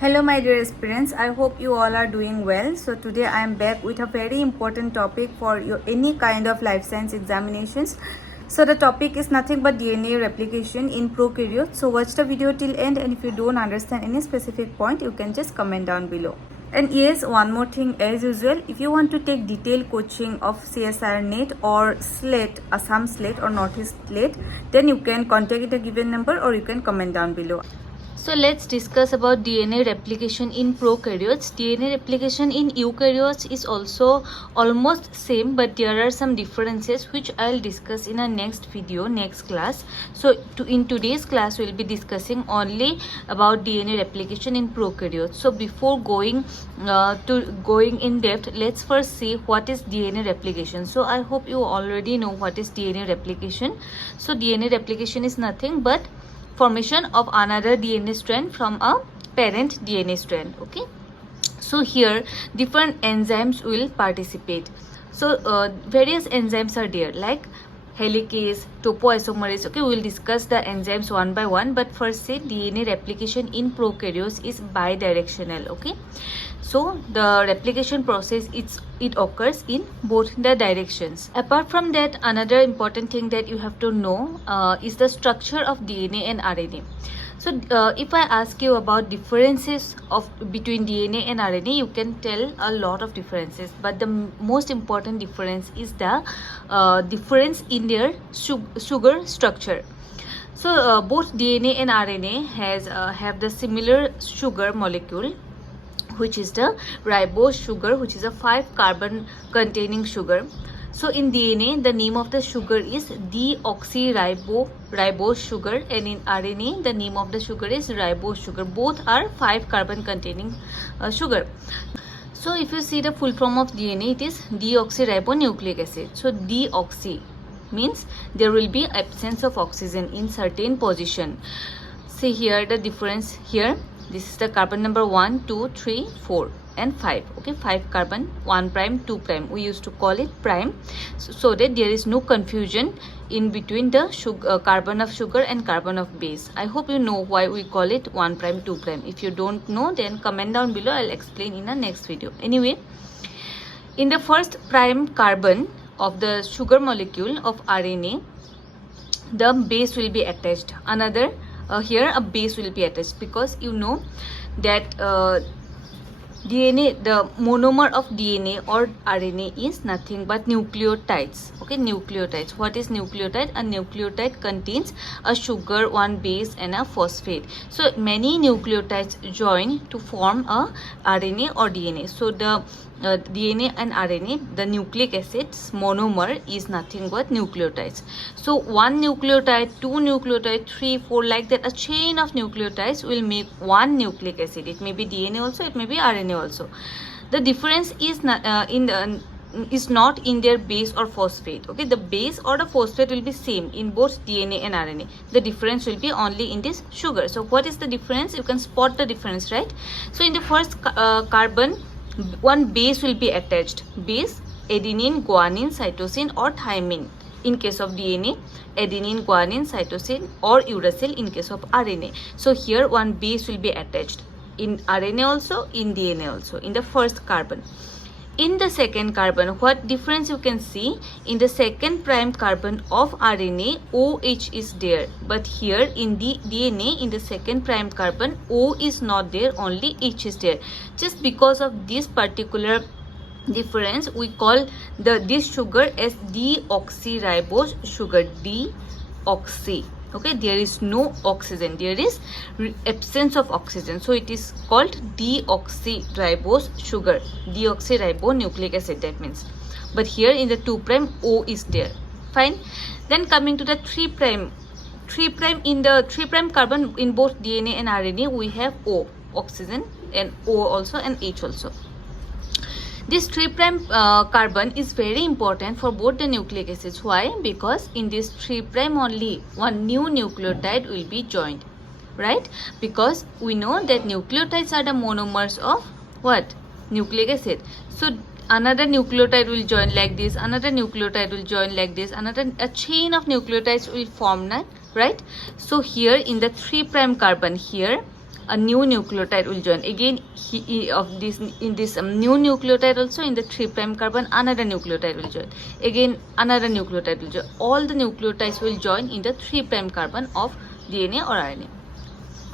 Hello my dear aspirants, I hope you all are doing well. So today I am back with a very important topic for your any kind of life science examinations. So the topic is nothing but DNA replication in prokaryotes. So watch the video till end, and if you don't understand any specific point, you can just comment down below. And yes, one more thing as usual, if you want to take detailed coaching of CSIR NEET or SLET, Assam SLET or Northeast SLET, then you can contact the given number or you can comment down below. So let's discuss about DNA replication in prokaryotes. DNA replication in eukaryotes is also almost same, but there are some differences which I'll discuss in a next video, next class. So in today's class we'll be discussing only about DNA replication in prokaryotes. So before going in depth, let's first see what is DNA replication. So I hope you already know what is DNA replication. So DNA replication is nothing but formation of another DNA strand from a parent DNA strand. Okay, so here different enzymes will participate. So various enzymes are there like helicase, topoisomerase. Okay, we will discuss the enzymes one by one, but first say DNA replication in prokaryotes is bidirectional. Okay, so the replication process it occurs in both the directions. Apart from that, another important thing that you have to know is the structure of DNA and RNA. So if I ask you about differences between DNA and RNA, you can tell a lot of differences, but the most important difference is the difference in their sugar structure. So both DNA and RNA have the similar sugar molecule, which is the ribose sugar, which is a 5-carbon containing sugar. So in DNA, the name of the sugar is deoxyribose sugar, and in RNA, the name of the sugar is ribose sugar. Both are 5-carbon containing sugar. So if you see the full form of DNA, it is deoxyribonucleic acid. So deoxy means there will be absence of oxygen in certain position. See here the difference here. This is the carbon number 1, 2, 3, 4 and 5. Okay, 5 carbon, 1 prime, 2 prime. We used to call it prime so that there is no confusion in between the carbon of sugar and carbon of base. I hope you know why we call it 1 prime, 2 prime. If you don't know, then comment down below. I'll explain in the next video. Anyway, in the first prime carbon of the sugar molecule of RNA, the base will be attached. Here a base will be attached, because you know that DNA, the monomer of DNA or RNA is nothing but nucleotides. Okay, nucleotides. What is nucleotide? A nucleotide contains a sugar, one base and a phosphate. So many nucleotides join to form a RNA or DNA. So the DNA and RNA, the nucleic acids monomer is nothing but nucleotides. So one nucleotide, two nucleotide, 3, 4, like that, a chain of nucleotides will make one nucleic acid. It may be DNA also, it may be RNA also. The difference is not in their base or phosphate. Okay, the base or the phosphate will be same in both DNA and RNA. The difference will be only in this sugar. So what is the difference? You can spot the difference, right? So in the first carbon, one base will be attached. Base, adenine, guanine, cytosine or thymine in case of DNA, adenine, guanine, cytosine or uracil in case of RNA. So here one base will be attached in RNA also, in DNA also, in the first carbon. In the second carbon, what difference you can see? In the second prime carbon of RNA, OH is there, but here in the DNA, in the second prime carbon, O is not there, only H is there. Just because of this particular difference, we call this sugar as deoxyribose sugar, deoxy. Okay, there is no oxygen, there is absence of oxygen, so it is called deoxyribose sugar, deoxyribonucleic acid, that means. But here in the 2 prime, O is there. Fine. Then coming to the 3 prime, in the 3 prime carbon in both DNA and RNA, we have O, oxygen, and O also and H also. This 3 prime carbon is very important for both the nucleic acids. Why? Because in this 3 prime only one new nucleotide will be joined, right? Because we know that nucleotides are the monomers of what? Nucleic acid. So another nucleotide will join like this, another nucleotide will join like this, a chain of nucleotides will form, right? So here in the 3 prime carbon, here a new nucleotide will join. Again, in this new nucleotide also, in the 3' carbon, another nucleotide will join. Again, another nucleotide will join. All the nucleotides will join in the 3' carbon of DNA or RNA.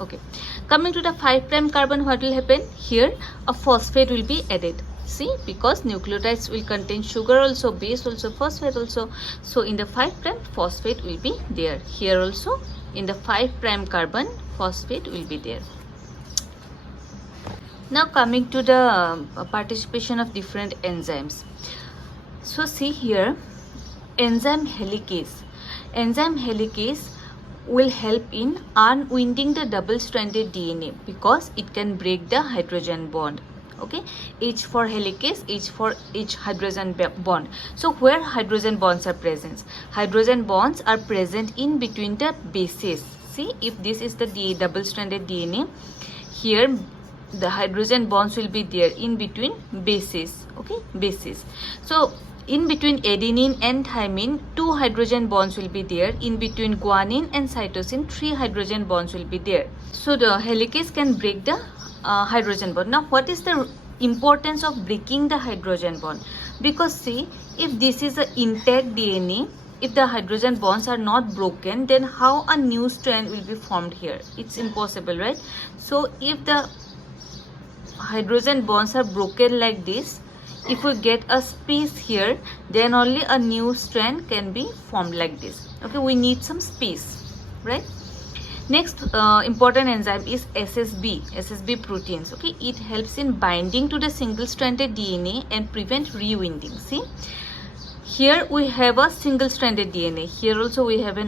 Okay, coming to the 5' carbon, what will happen? Here a phosphate will be added. See, because nucleotides will contain sugar also, base also, phosphate also. So in the 5' phosphate will be there. Here also in the 5' carbon, phosphate will be there. Now coming to the participation of different enzymes. So see here, enzyme helicase. Enzyme helicase will help in unwinding the double-stranded DNA because it can break the hydrogen bond. Okay, H for helicase, H for each hydrogen bond. So where hydrogen bonds are present? Hydrogen bonds are present in between the bases. See, if this is the double-stranded DNA, here the hydrogen bonds will be there in between bases. Okay, bases. So in between adenine and thymine, 2 hydrogen bonds will be there. In between guanine and cytosine, 3 hydrogen bonds will be there. So the helicase can break the hydrogen bond. Now what is the importance of breaking the hydrogen bond? Because see, if this is an intact DNA, if the hydrogen bonds are not broken, then how a new strand will be formed here? It's impossible, right? So if the hydrogen bonds are broken like this, if we get a space here, then only a new strand can be formed like this. Okay, we need some space, right? Next important enzyme is SSB proteins. Okay, it helps in binding to the single-stranded DNA and prevent rewinding. See, here we have a single-stranded DNA. Here also we have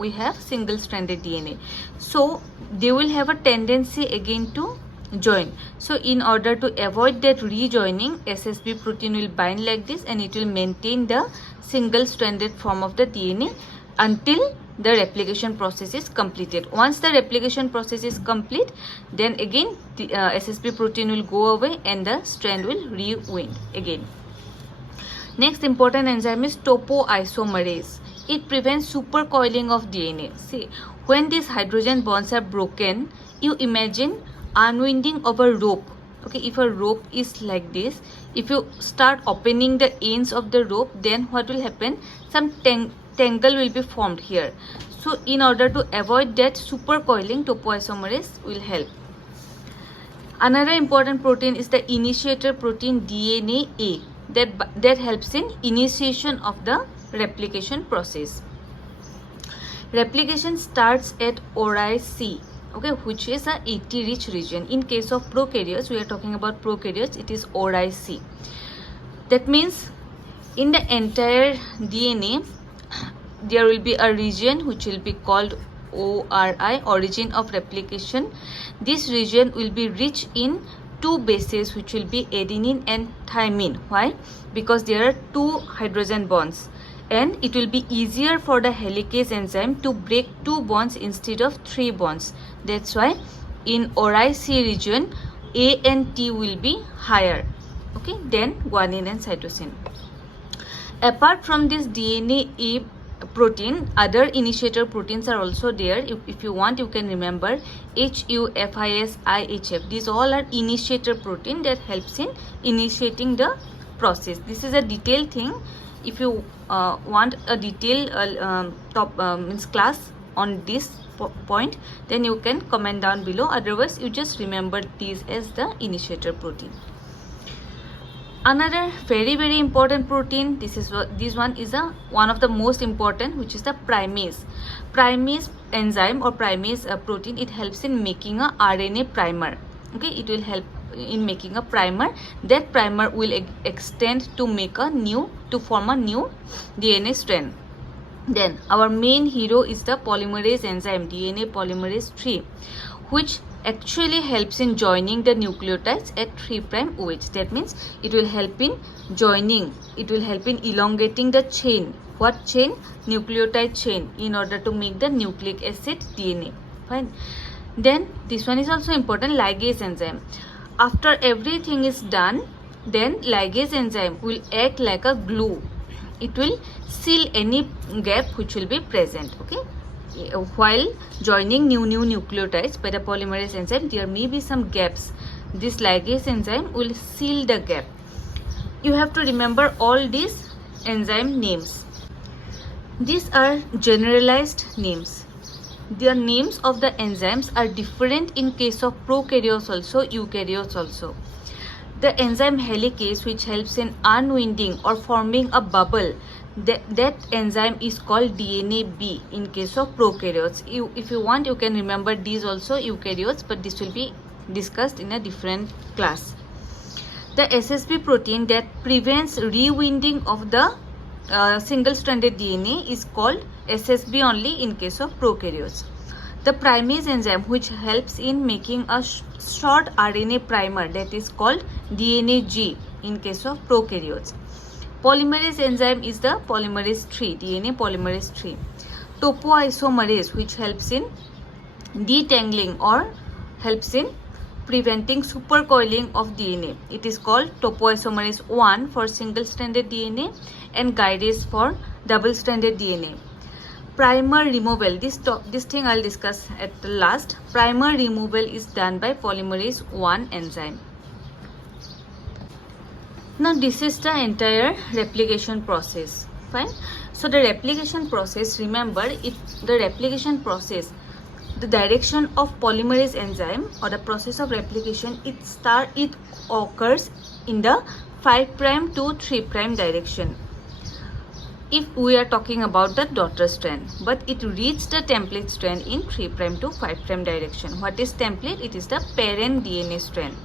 we have single-stranded DNA. So they will have a tendency again to join. So in order to avoid that rejoining, SSB protein will bind like this and it will maintain the single-stranded form of the DNA until the replication process is completed. Once the replication process is complete, then again the SSB protein will go away and the strand will rewind again. Next important enzyme is topoisomerase. It prevents supercoiling of DNA. See, when these hydrogen bonds are broken, you imagine unwinding of a rope. Okay, if a rope is like this, if you start opening the ends of the rope, then what will happen? Some tangle will be formed here. So in order to avoid that supercoiling, topoisomerase will help. Another important protein is the initiator protein DNA-A that helps in initiation of the replication process. Replication starts at ori C, okay, which is a AT rich region. In case of prokaryotes, we are talking about prokaryotes, it is ori C. That means in the entire DNA, there will be a region which will be called ORI, origin of replication. This region will be rich in 2 bases which will be adenine and thymine. Why? Because there are 2 hydrogen bonds and it will be easier for the helicase enzyme to break 2 bonds instead of 3 bonds. That's why in ori C region, A and T will be higher, okay, than guanine and cytosine. Apart from this DNA-A protein, other initiator proteins are also there. If you want, you can remember HU, FIS, IHF. These all are initiator protein that helps in initiating the process. This is a detailed thing. If you want a detailed class on this point, then you can comment down below. Otherwise, you just remember these as the initiator protein. Another very important protein, this one is one of the most important, which is the primase. Primase enzyme or primase protein, it helps in making a RNA primer. Okay, it will help in making a primer. That primer will extend to form a new DNA strand. Then our main hero is the polymerase enzyme, DNA polymerase 3, which actually helps in joining the nucleotides at 3' OH. That means it will help in joining, it will help in elongating the chain. What chain? Nucleotide chain, in order to make the nucleic acid DNA. Fine. Then this one is also important, ligase enzyme. After everything is done, then ligase enzyme will act like a glue. It will seal any gap which will be present. Okay. while joining new nucleotides by the polymerase enzyme, there may be some gaps. This ligase enzyme will seal the gap. You have to remember all these enzyme names. These are generalized names. The names of the enzymes are different in case of prokaryotes also, eukaryotes also. The enzyme helicase, which helps in unwinding or forming a bubble, that enzyme is called DNA B in case of prokaryotes. If you want, you can remember these also, eukaryotes, but this will be discussed in a different class. The SSB protein that prevents rewinding of the single-stranded DNA is called SSB only in case of prokaryotes. The primase enzyme, which helps in making a short RNA primer, that is called DNA G in case of prokaryotes. Polymerase enzyme is the polymerase 3, DNA polymerase 3. Topoisomerase, which helps in detangling or helps in preventing supercoiling of DNA. It is called topoisomerase 1 for single-stranded DNA and guidase for double-stranded DNA. Primer removal, this thing I'll discuss at the last. Primer removal is done by polymerase 1 enzyme. Now this is the entire replication process. Fine. So the replication process, remember the replication process, the direction of polymerase enzyme or the process of replication, it occurs in the 5' to 3' direction. If we are talking about the daughter strand, but it reaches the template strand in 3' to 5' direction. What is template? It is the parent DNA strand.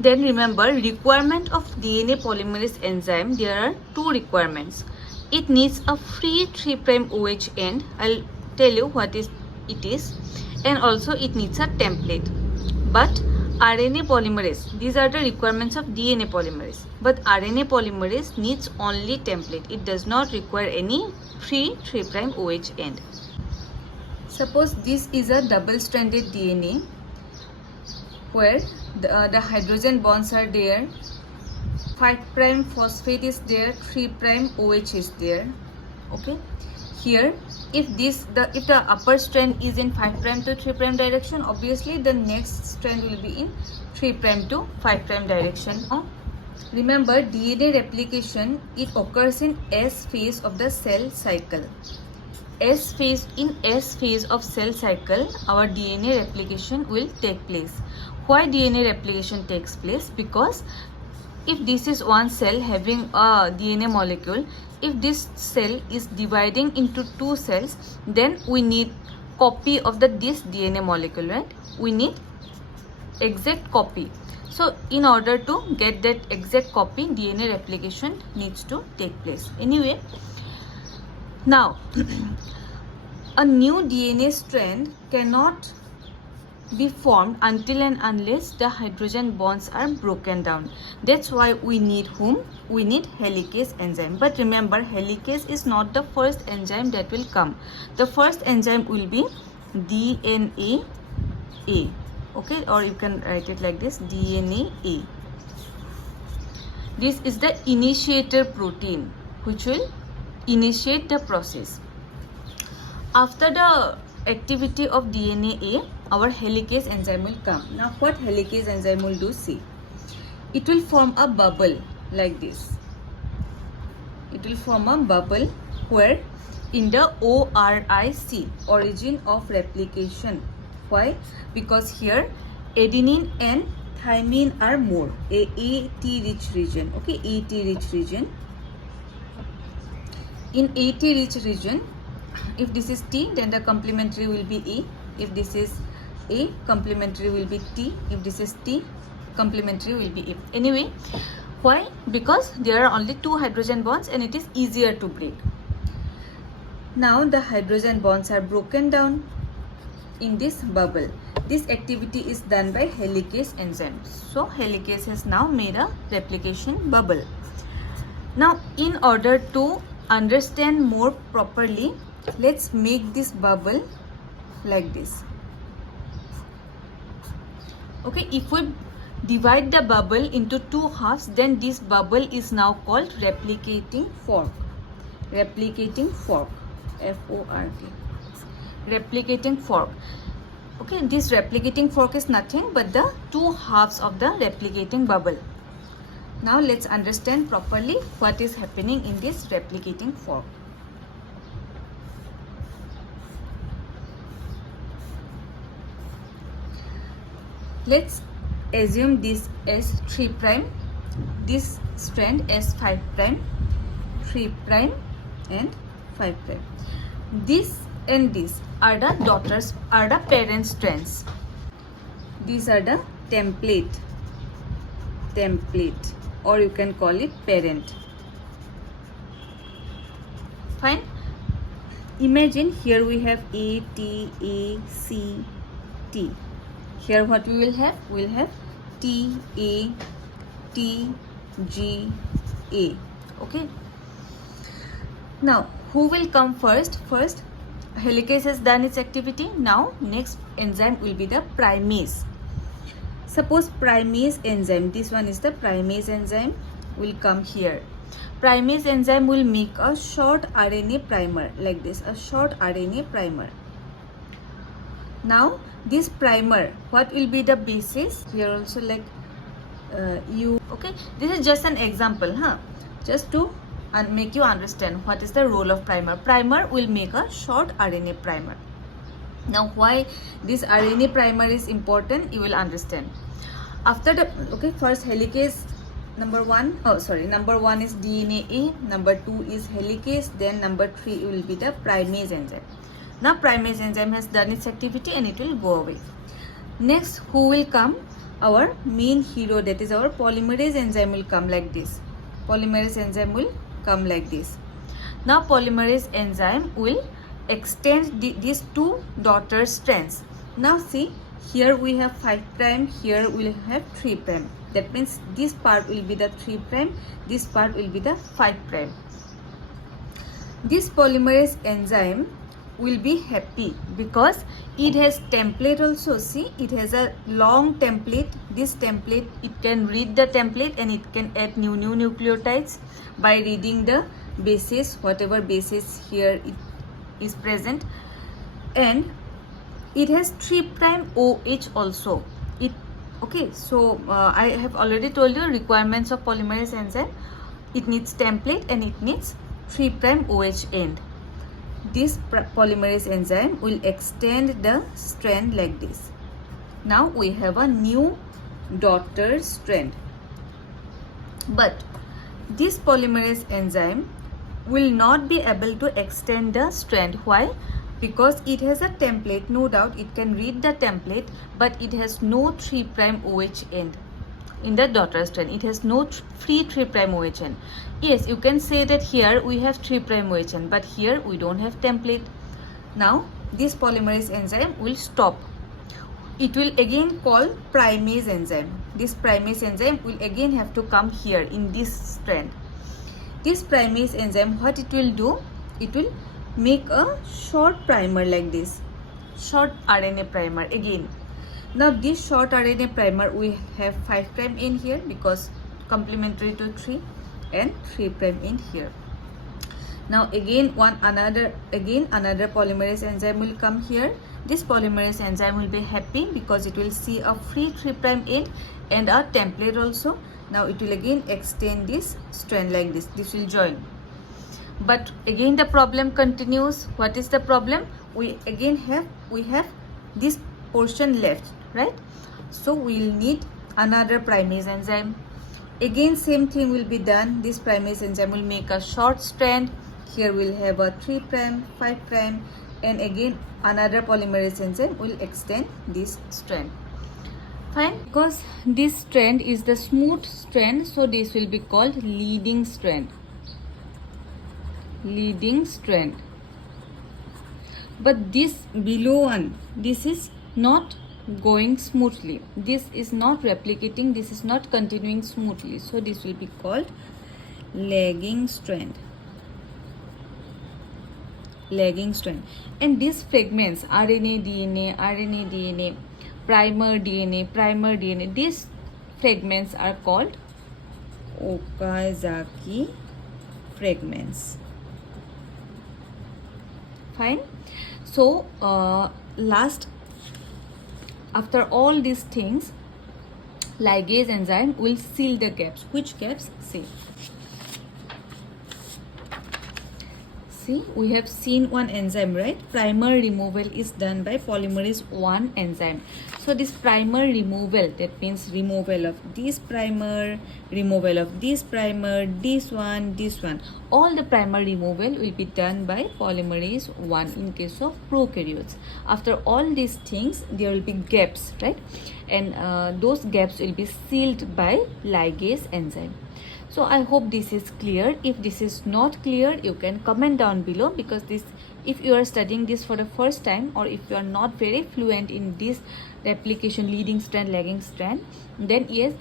Then remember, requirement of DNA polymerase enzyme, there are two requirements. It needs a free 3' OH end. I'll tell you what it is. And also it needs a template. But RNA polymerase, these are the requirements of DNA polymerase. But RNA polymerase needs only template. It does not require any free 3' OH end. Suppose this is a double-stranded DNA where the hydrogen bonds are there, 5' phosphate is there, 3' OH is there. Okay. Here, if the upper strand is in 5' to 3' direction, obviously the next strand will be in 3' to 5' direction. Remember, DNA replication, it occurs in S phase of the cell cycle. In S phase of cell cycle, our DNA replication will take place. Why DNA replication takes place? Because if this is one cell having a DNA molecule, if this cell is dividing into two cells, then we need copy of this DNA molecule, right? We need exact copy. So in order to get that exact copy, DNA replication needs to take place. Anyway, now a new DNA strand cannot be formed until and unless the hydrogen bonds are broken down. That's why we need whom? We need helicase enzyme. But remember, helicase is not the first enzyme that will come. The first enzyme will be DNA A. Okay, or you can write it like this, DNA A. This is the initiator protein which will initiate the process. After the activity of DNA A, our helicase enzyme will come. Now what helicase enzyme will do? See, it will form a bubble like this. It will form a bubble where in the ORIC, origin of replication. Why? Because here adenine and thymine are more, AT rich region. Okay, AT rich region. In AT rich region, if this is T, then the complementary will be E. If this is A, complementary will be T. If this is T, complementary will be E. Anyway, why? Because there are only two hydrogen bonds and it is easier to break. Now the hydrogen bonds are broken down in this bubble. This activity is done by helicase enzyme. So helicase has now made a replication bubble. Now in order to understand more properly, let's make this bubble like this. Okay, if we divide the bubble into two halves, then this bubble is now called replicating fork. Replicating fork, F-O-R-K. replicating fork. Okay, this replicating fork is nothing but the two halves of the replicating bubble. Now let's understand properly what is happening in this replicating fork. Let's assume this as 3 prime, this strand as 5 prime, 3 prime and 5 prime. This and this are the daughters, are the parent strands. These are the template, or you can call it parent. Fine. Imagine here we have A, T, A, C, T. Here what we will have? We will have T, A, T, G, A. Okay. Now, who will come first? First, helicase has done its activity. Now, next enzyme will be the primase. Suppose primase enzyme, this one is the primase enzyme, will come here. Primase enzyme will make a short RNA primer like this, a short RNA primer. Now, this primer, what will be the basis? Here also like okay, this is just an example, just to make you understand what is the role of primer. Primer will make a short RNA primer. Now, why this RNA primer is important, you will understand. After the, okay, first helicase number 1, number 1 is DNA A, number 2 is helicase, then number 3 will be the primase enzyme. Now, primase enzyme has done its activity and it will go away. Next, who will come? Our main hero, that is our polymerase enzyme, will come like this. Polymerase enzyme will come like this. Now, polymerase enzyme will extend these two daughter strands. Now, see, here we have 5 prime, here we will have 3 prime. That means this part will be the 3 prime, this part will be the 5 prime. This polymerase enzyme will be happy because it has template also. See, it has a long template. This template, it can read the template and it can add new nucleotides by reading the bases, whatever bases here it is present. And it has 3 prime OH also. Okay, so I have already told you requirements of polymerase enzyme. It needs template and it needs 3 prime OH end. This polymerase enzyme will extend the strand like this. Now we have a new daughter strand. But this polymerase enzyme will not be able to extend the strand. Why? Because it has a template. No doubt it can read the template, but it has no 3 prime OH end in the daughter strand. It has no free 3 prime OH end. Yes, you can say that here we have 3 prime OH end, but here we don't have template. Now this polymerase enzyme will stop. It will again call primase enzyme. This primase enzyme will again have to come here in this strand. This primase enzyme, what it will do? It will make a short primer like this, short RNA primer again. Now this short RNA primer, we have 5 prime in here because complementary to 3 and 3 prime in here. Now again another polymerase enzyme will come here. This polymerase enzyme will be happy because it will see a free 3 prime end and a template also. Now it will again extend this strand like this. This will join. But again the problem continues. What is the problem? We have this portion left, right? So we will need another primase enzyme. Again same thing will be done. This primase enzyme will make a short strand. Here we'll have a 3 prime, 5 prime, and again another polymerase enzyme will extend this strand. Fine. Because this strand is the smooth strand, so this will be called leading strand. Leading strand. But this below one, this is not going smoothly. This is not replicating. This is not continuing smoothly. So this will be called lagging strand. Lagging strand. And these fragments, RNA, DNA, primer DNA, these fragments are called Okazaki fragments. Fine. So last, after all these things, ligase enzyme will seal the gaps. Which gaps? See, we have seen one enzyme, right? Primer removal is done by polymerase 1 enzyme. So this primer removal, that means removal of this primer, removal of this primer, this one, all the primer removal will be done by polymerase 1 in case of prokaryotes. After all these things, there will be gaps, right? And those gaps will be sealed by ligase enzyme. So I hope this is clear. If this is not clear, you can comment down below, because this, if you are studying this for the first time, or if you are not very fluent in this replication, leading strand, lagging strand, then yes,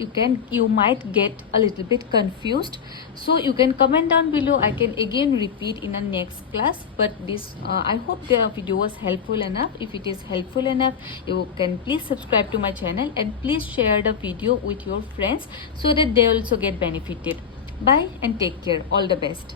you might get a little bit confused. So you can comment down below. I can again repeat in the next class, but this I hope the video was helpful enough. If it is helpful enough, you can please subscribe to my channel and please share the video with your friends so that they also get benefited. Bye and take care. All the best.